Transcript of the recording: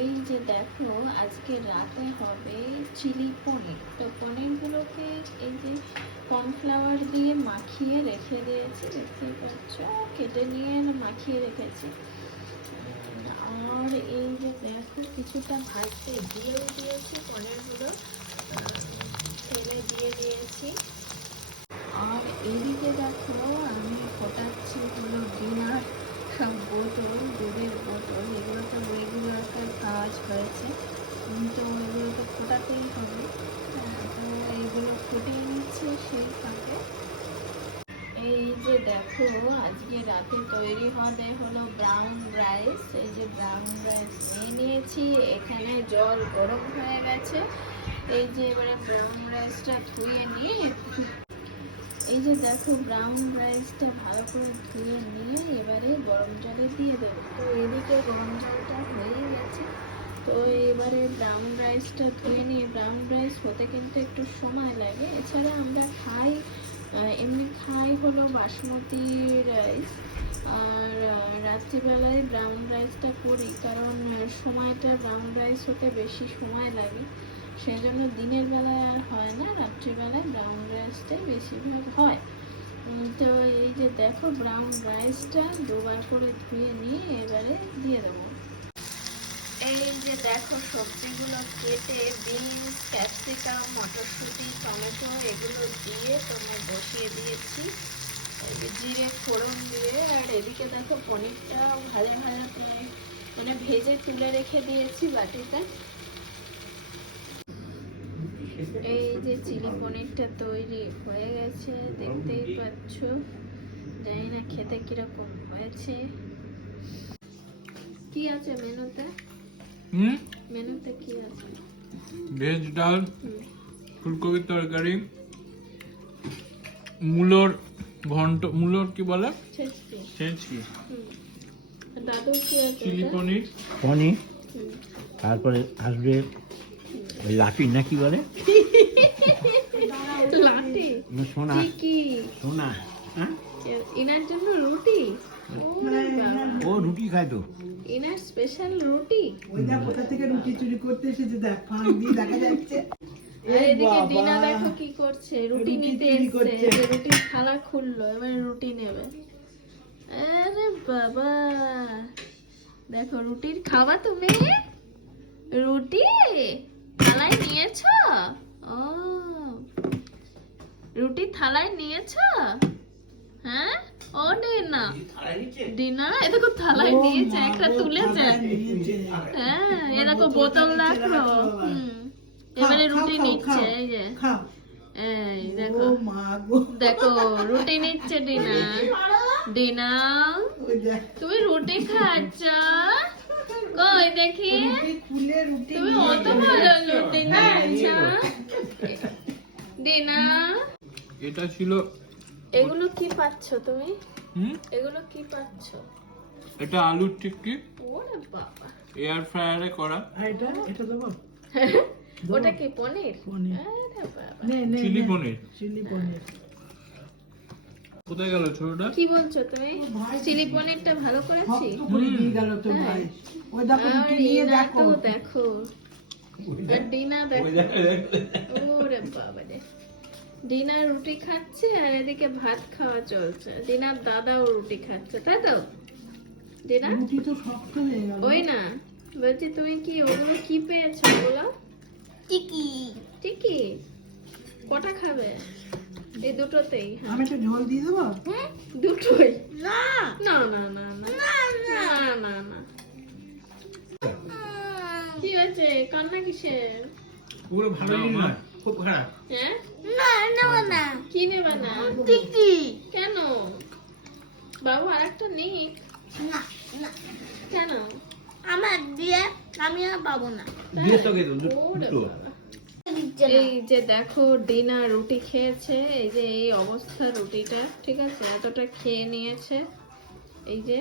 এই যে দেখো, আজকে রাতে হবে চিলি পনির। তো পনিরগুলোকে এই যে কর্নফ্লাওয়ার দিয়ে মাখিয়ে রেখে দিয়েছি, দেখতেই পাচ্ছ, কেটে নিয়ে মাখিয়ে রেখেছি। আর এই যে দেখো, কিছুটা ভাজতে দিয়েও দিয়েছি পনিরগুলো তেলে দিয়ে দিয়েছি। আর এদিকে দেখো, আমি ফোটাচ্ছি হলো ডিনার বোতল, দুধের কাজ উম, তো এগুলো তো ফোটাতেই হবে। হ্যাঁ, তো এইগুলো ফুটিয়ে নিচ্ছে সেই ফাঁকে। এই যে দেখো আজকে রাতে তৈরি হবে হলো ব্রাউন রাইস এই যে ব্রাউন রাইস নিয়ে নিয়েছি। এখানে জল গরম হয়ে গেছে। এই যে এবারে ব্রাউন রাইসটা ধুয়ে নিয়ে এই যে দেখো ব্রাউন রাইসটা ভালো করে ধুয়ে নিয়ে এবারে গরম জলে দিয়ে দেবো। তো এদিকে গরম জলটা হয়ে গেছে। তো এবারে ব্রাউন রাইসটা ধুয়ে নিয়ে ব্রাউন রাইস হতে কিন্তু একটু সময় লাগে। এছাড়া আমরা খাই এমনি খাই হলো বাসমতি রাইস আর রাত্রিবেলায় ব্রাউন রাইসটা করি কারণ সময়টা ব্রাউন রাইস হতে বেশি সময় লাগে। সেই জন্য দিনের বেলায় আর হয় না, রাত্রিবেলায় ব্রাউন রাইসটাই বেশিরভাগ হয়। তো এই যে দেখো ব্রাউন রাইসটা দুবার করে ধুয়ে নিয়ে এবারে দিয়ে দেবো। দেখো, সবজিগুলো কেটে বিনস, ক্যাপসিকাম, মটরশুঁটি, টমেটো, এগুলো দিয়ে তোমার বসিয়ে দিয়েছি। জিরে ফোড়ন দিয়ে, আর এদিকে দেখো পনিরটা ভাজা ভাজা মানে ভেজে তুলে রেখে দিয়েছি বাটিতে। এই যে চিলি পনিরটা তৈরি হয়ে গেছে, দেখতেই পাচ্ছ। জানি না খেতে কীরকম হয়েছে। কি আছে মেনুতে? হুম? মেনুতে কি আছে ভেজ ডাল ফুলকপির তরকারি মূলোর ঘন্ট মূলোর কি বলে? ছেঁচকি আছে চিলি পনির। পনির? তারপরে আসবে ওই লাফি না কি বলে? সোনা। সোনা। হ্যাঁ? জন্য রুটি? ও রুটি খায় তো। ইনার স্পেশাল রুটি? ওই দেখ কোথা থেকে রুটি চুরি করতে এসেছে দেখ ফাঁক দিয়ে দেখা যাচ্ছে। এদিকে বাবা। দেখো কি করছে রুটি রুটি নিতে চুরি এসছে করছে। যে রুটির থালা খুললো এবার রুটি নেবে। আরে বাবা। দেখো রুটির খাওয়া তুমি? রুটি? থালায় নিয়েছো? ও। রুটি থালায় নিয়েছো? ও ডিনা ডিনা এ দেখো থালায় নিয়েছে একটা তুলেছে। হ্যাঁ এ দেখো বোতল রাখল। এবারে রুটি নিচ্ছে এই যে। এই দেখো। দেখো রুটি নিচ্ছে ডিনা ডিনা তুমি রুটি খাচ্ছ? কই দেখি? তুমি অত। ভালো রুটি খাচ্ছ? ডিনা এটা ছিল এগুলো কি পাচ্ছ তুমি? হুম? এগুলো কি পাচ্ছ? এটা আলুর টিক্কি। ওরে বাবা। এয়ার ফ্রায়ারে করা। এটা এটা দেবো। ওটা কি পনির? পনির। আরে বাবা। নে নে চিলি পনির। চিলি পনির। কোথায় গেল ছোটটা? কি বলছো তুমি? চিলি পনিরটা ভালো করেছি? দিয়ে গেল তো হ্যাঁ। ভাই। ওই দেখো নিয়ে দেখো। দেখো। ডিনা দেখো। ডিনা রুটি খাচ্ছে আর এদিকে ভাত খাওয়া চলছে। ডিনার দাদাও রুটি খাচ্ছে তাই তো? ডিনা রুটি তো শক্ত হয়ে গেল ওই না বলছি তুমি কি ওগুলো কি পেয়েছ ওগুলো টিকি। টিকি? কটা খাবে? এই দুটোতেই হ্যাঁ। আমি একটু ঝোল দিয়ে দেবো? দুটোই? না। না না না না। না না। না কি হয়েছে? কান্না কিসের? পুরো ভালো না খুব খারাপ। হ্যাঁ? না নেব না। কি নেবে না? কেন? বাবু আর একটা নিক কেন? আমার দিয়ে আমি আর পাবো না। তাই? ওরে বাবা। এই যে দেখো ডিনা রুটি খেয়েছে এই যে এই অবস্থা রুটিটা ঠিক আছে? এতটা খেয়ে নিয়েছে এই যে